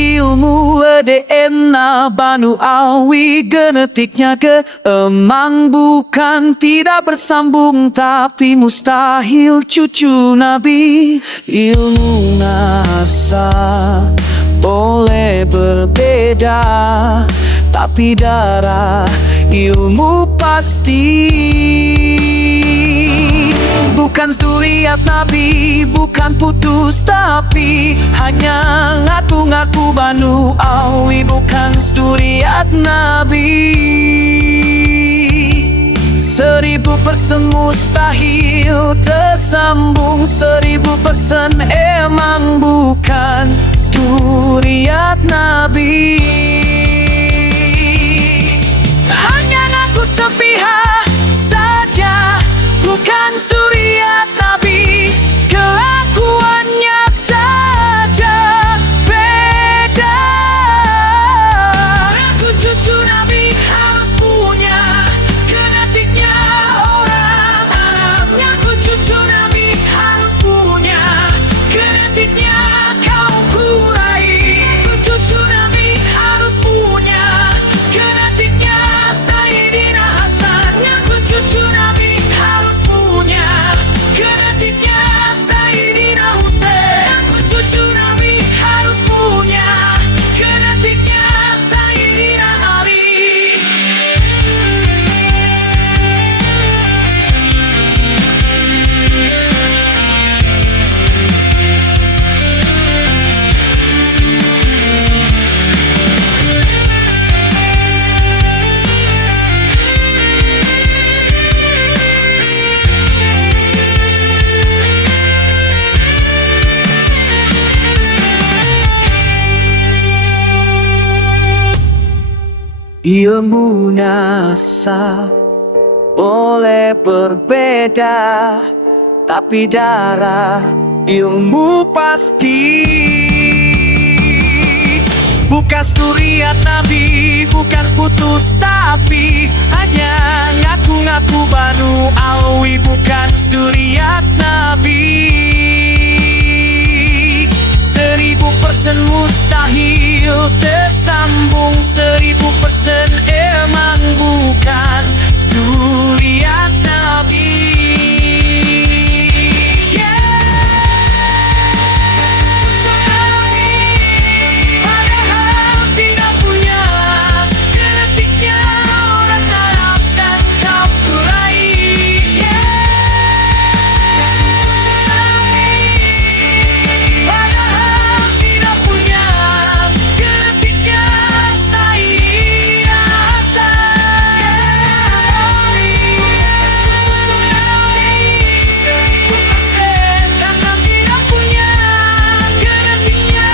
ilmu DNA Banu Awi genetiknya emang bukan tidak bersambung tapi mustahil cucu Nabi. Ilmu NASA boleh berbeda tapi darah ilmu pasti. Bukan zuriat Nabi, bukan putus tapi hanya ngaku-ngaku Banu Awi. Bukan zuriat Nabi, 1000% mustahil tersambung, 1000% emang bukan zuriat Nabi. Hanya ngaku sepihak saja, bukan zuriat Nabi, kelakuannya saja beda. Aku cucu Nabi harus punya genetiknya orang Arab. Aku cucu Nabi harus punya genetiknya kaum Quraisy. Cucu Nabi harus punya genetiknya Sayyidina Hasan. Aku cucu Nabi harus punya genetiknya Sayyidina Husain. Aku cucu Nabi harus punya genetiknya Sayyidina Ali. Ilmu nasab boleh berbeda tapi darah ilmu pasti. Bukan zuriat Nabi, bukan putus tapi hanya ngaku-ngaku Banu Awi. Bukan zuriat Nabi, 1000% mustahil tersambung, 1000% emang bukan zuriat Nabi. Cucu Nabi padahal tidak punya genetiknya orang Arab dan kaum Quraisy. Cucu Nabi padahal tidak punya genetiknya Sayyidina Hasan. Cucu Nabi 1000% karena tidak punya genetiknya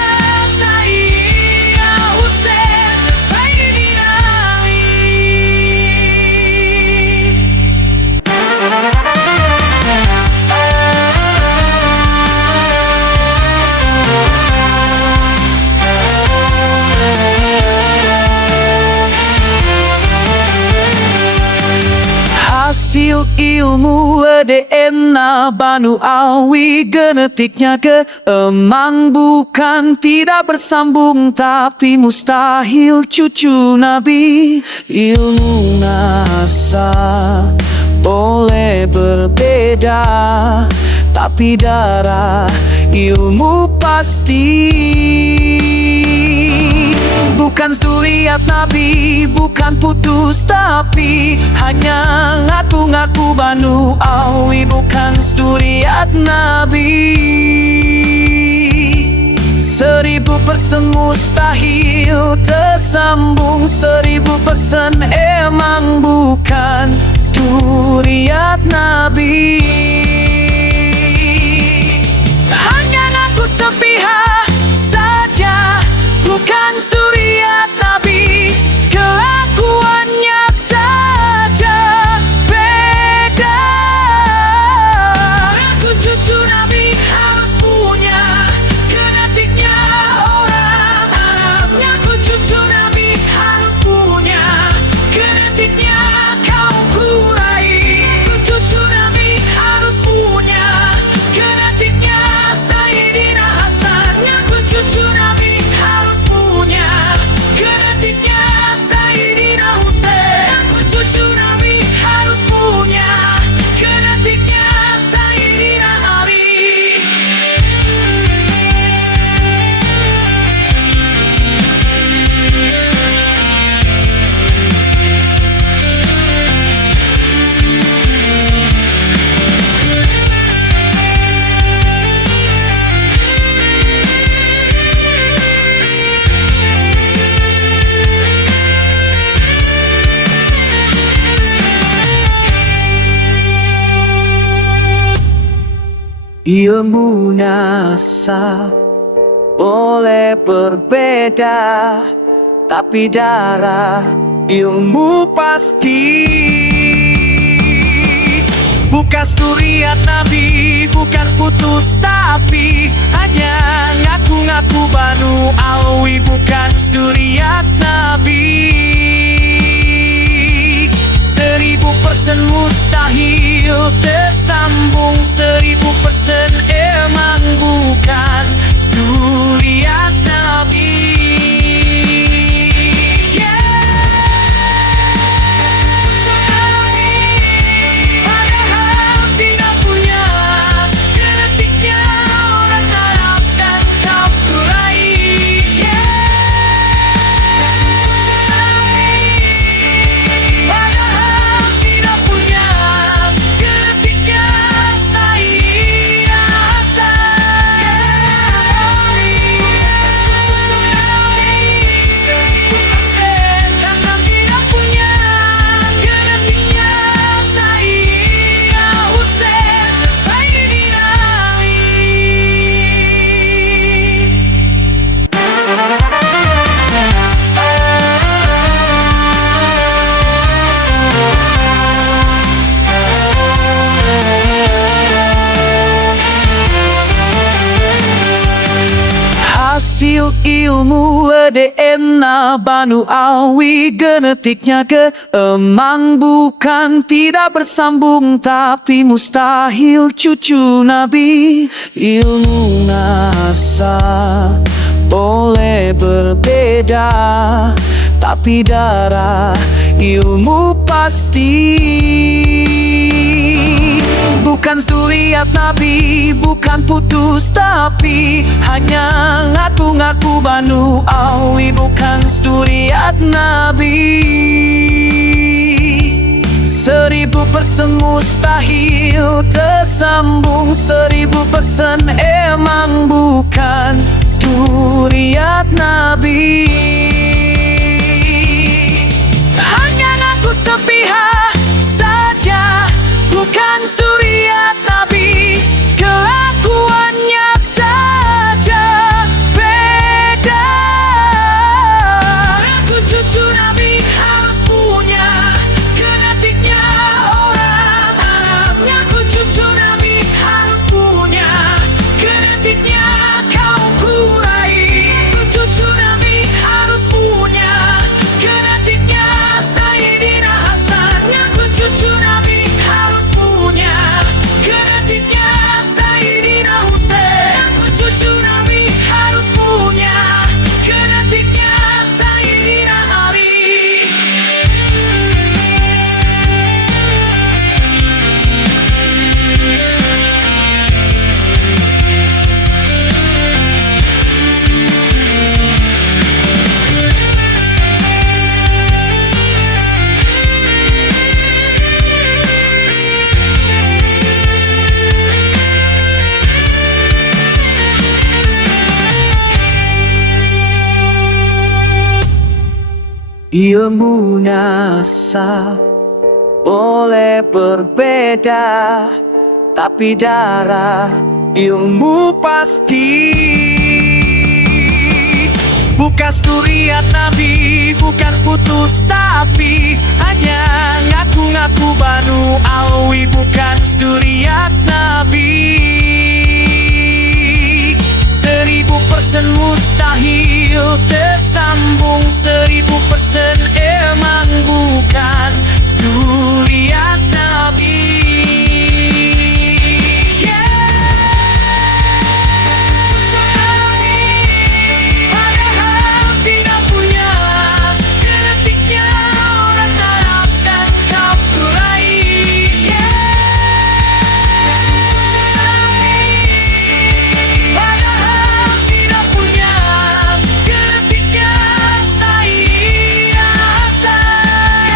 Sayyidina Husain, Sayyidina Ali. Hasil ilmu DNA Banu Awi genetiknya emang bukan tidak bersambung tapi mustahil cucu Nabi. Ilmu NASA boleh berbeda tapi darah ilmu pasti. Bukan zuriat Nabi, bukan putus tapi hanya ngaku-ngaku Banu Awi. Bukan zuriat Nabi, 1000% mustahil tersambung, 1000% emang bukan zuriat Nabi. Hanya ngaku sepihak saja, bukan zuriat Nabi, kelakuannya saja beda. Aku cucu Nabi harus punya genetiknya orang Arab. Aku cucu Nabi harus punya genetiknya kaum Quraisy. Cucu Nabi harus punya genetiknya Sayyidina Hasan. Aku cucu Nabi harus punya Ilmu nasab boleh berbeda, tapi darah ilmu pasti. Bukan suriat Nabi, bukan putus tapi hanya ngaku-ngaku Banu Alwi, bukan suriat Nabi. 1000% mustahil tersambung, 1000% emang bukan suriat Nabi. Hasil ilmu DNA Banu Alwi, genetiknya emang bukan tidak bersambung tapi mustahil cucu Nabi. Ilmu nasab boleh berbeda, tapi darah ilmu pasti. Bukan suriat Nabi, bukan putus tapi hanya ngaku-ngaku Banu Alwi, bukan suriat Nabi. 1000% mustahil tersambung, 1000% emang bukan suriat Nabi. Hanya ngaku sepihak saja, bukan suriat Nabi, kelakuannya saja beda. Aku cucu Nabi harus punya genetiknya orang Arab. Aku cucu Nabi harus punya genetiknya kaum Quraisy. Cucu Nabi harus punya genetiknya Sayyidina Hasan. Aku cucu Nabi harus punya genetiknya Sayyidina Husain. Aku cucu Nabi harus punya genetiknya Sayyidina Ali. Ilmu nasab boleh berbeda, tapi darah ilmu pasti. Bukan suriat Nabi, bukan putus tapi hanya ngaku-ngaku Banu Alwi, bukan suriat Nabi. 1000% mustahil tersambung, 1000% emang bukan suriat Nabi. Padahal tidak punya genetiknya orang Arab dan kaum Quraisy. Padahal tidak punya genetiknya Sayyidina Hasan.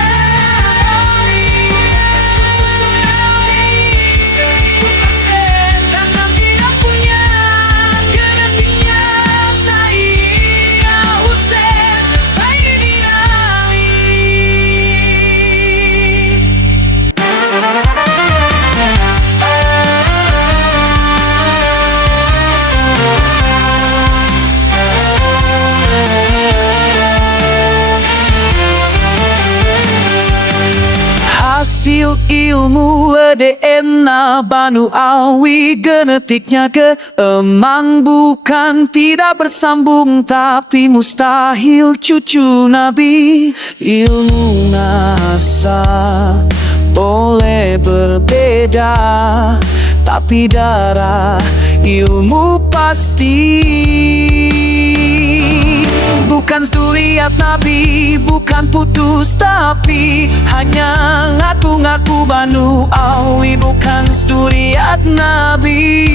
Hasil ilmu DNA Banu Awi, genetiknya ke emang bukan tidak bersambung tapi mustahil cucu Nabi. Ilmu NASA boleh berbeda tapi darah ilmu pasti. Bukan zuriat Nabi, bukan putus tapi hanya ngaku-ngaku Banu Awi, bukan zuriat Nabi.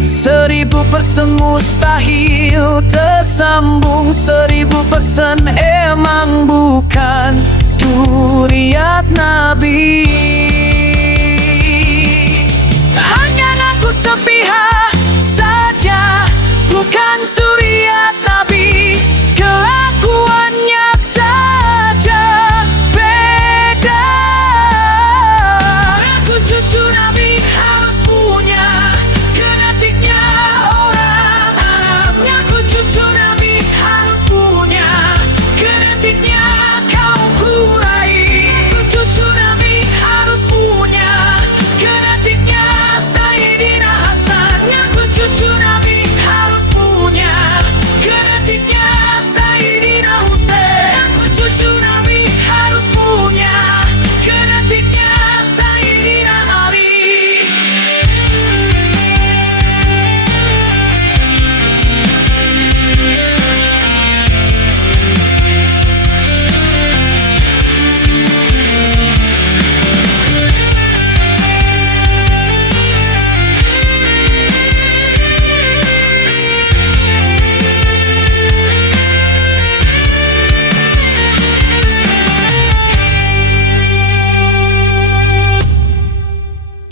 1000% mustahil tersambung, 1000% emang bukan zuriat Nabi. Hanya ngaku sepihak saja, bukan zuriat Nabi. Kelakuannya saja beda. Aku cucu Nabi harus punya genetiknya orang Arab. Aku cucu Nabi harus punya genetiknya kaum Quraisy. Cucu Nabi harus punya genetiknya Sayyidina Hasan. Aku cucu Nabi harus punya genetiknya Sayyidina Husain. Aku cucu Nabi harus punya genetiknya Sayyidina Ali.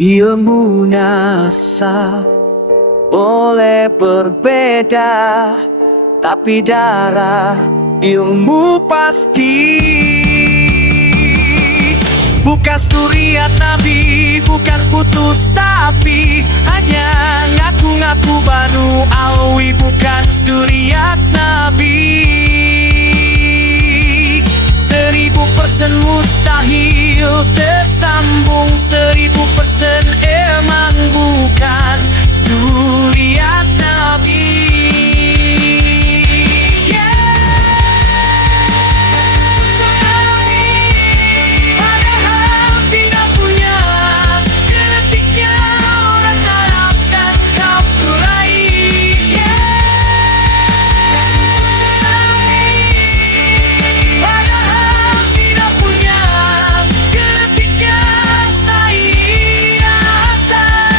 Ilmu NASA boleh berbeda tapi darah ilmu pasti. Bukan zuriat Nabi, bukan putus tapi hanya ngaku-ngaku Banu Awi, bukan zuriat Nabi. 1000% mustahil tersambung, 1000% emang bukan zuriat Nabi. Padahal tidak punya genetiknya orang Arab dan kaum Quraisy. Padahal tidak punya genetiknya Sayyidina Hasan.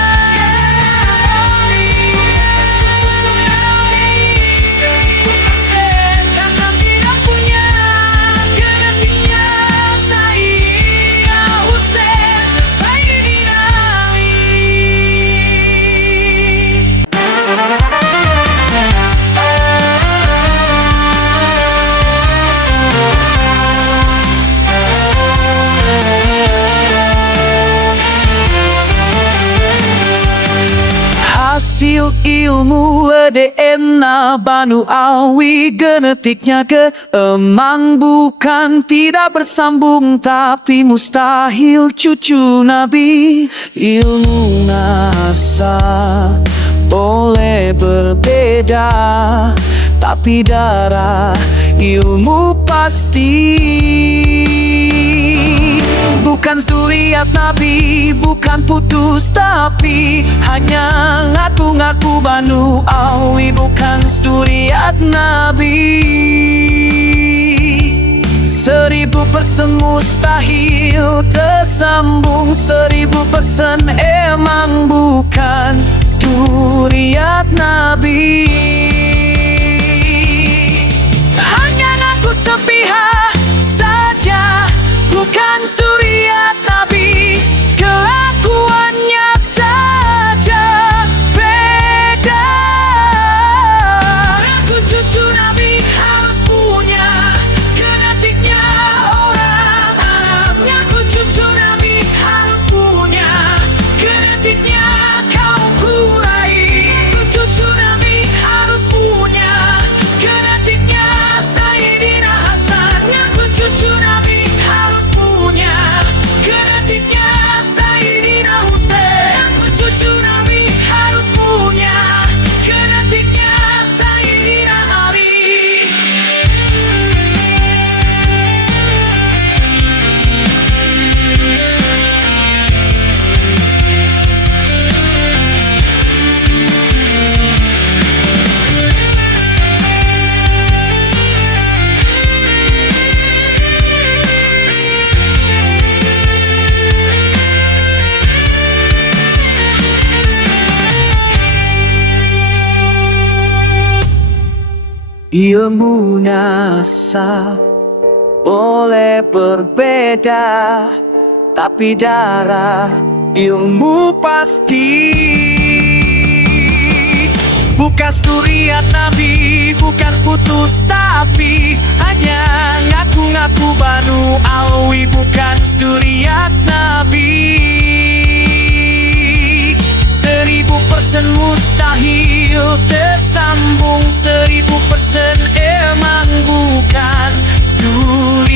Karena tidak punya genetiknya Sayyidina Husain, Sayyidina Ali. Hasil ilmu DNA Banu Awi, genetiknya ke emang bukan tidak bersambung tapi mustahil cucu Nabi. Ilmu NASA boleh berbeda tapi darah ilmu pasti. Bukan zuriat Nabi, bukan putus tapi hanya ngaku-ngaku Banu Awi, bukan zuriat Nabi. 1000% mustahil tersambung, 1000% emang bukan zuriat Nabi. Hanya ngaku sepihak saja, bukan zuriat Nabi. Kelakuannya saja beda. Aku cucu Nabi harus punya genetiknya orang Arab. Aku cucu Nabi harus punya genetiknya kaum Quraisy. Cucu Nabi harus punya genetiknya Sayyidina Hasan. Ilmu nasab boleh berbeda, tapi darah ilmu pasti. Bukan suriat Nabi, bukan putus tapi hanya ngaku-ngaku Banu Alwi, bukan suriat Nabi. 1000% mustahil tersambung, 1000% emang bukan studi.